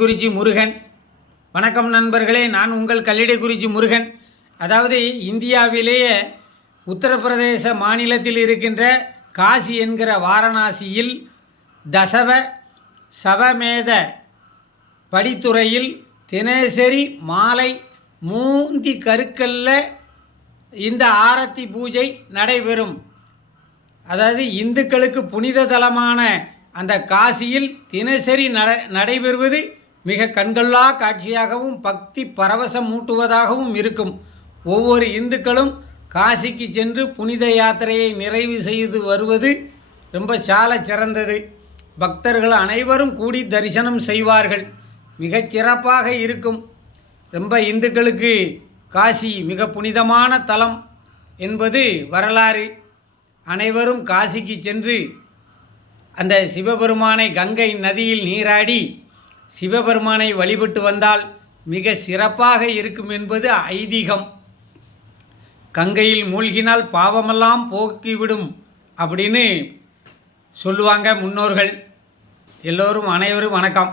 குறிச்சி முருகன். வணக்கம் நண்பர்களே, நான் உங்கள் கல்லிடை குறிச்சி முருகன். அதாவது இந்தியாவிலேயே உத்தரப்பிரதேச மாநிலத்தில் இருக்கின்ற காசி என்கிற வாரணாசியில் தசவ சவமேத படித்துறையில் தினசரி மாலை 3 கருக்கல்ல இந்த ஆரத்தி பூஜை நடைபெறும். அதாவது இந்துக்களுக்கு புனித தலமான அந்த காசியில் தினசரி நடைபெறுவது மிக கண்கொள்ளா காட்சியாகவும் பக்தி பரவசம் மூட்டுவதாகவும் இருக்கும். ஒவ்வொரு இந்துக்களும் காசிக்கு சென்று புனித யாத்திரையை நிறைவு செய்து வருவது ரொம்ப சால சிறந்தது. பக்தர்கள் அனைவரும் கூடி தரிசனம் செய்வார்கள். மிகச்சிறப்பாக இருக்கும். ரொம்ப இந்துக்களுக்கு காசி மிக புனிதமான தலம் என்பது வரலாறு. அனைவரும் காசிக்கு சென்று அந்த சிவபெருமானை கங்கை நதியில் நீராடி சிவபெருமானை வழிபட்டு வந்தால் மிக சிறப்பாக இருக்கும் என்பது ஐதீகம். கங்கையில் மூழ்கினால் பாவமெல்லாம் போக்கிவிடும் அப்படின்னு சொல்லுவாங்க முன்னோர்கள். எல்லோரும் அனைவரும் வணக்கம்.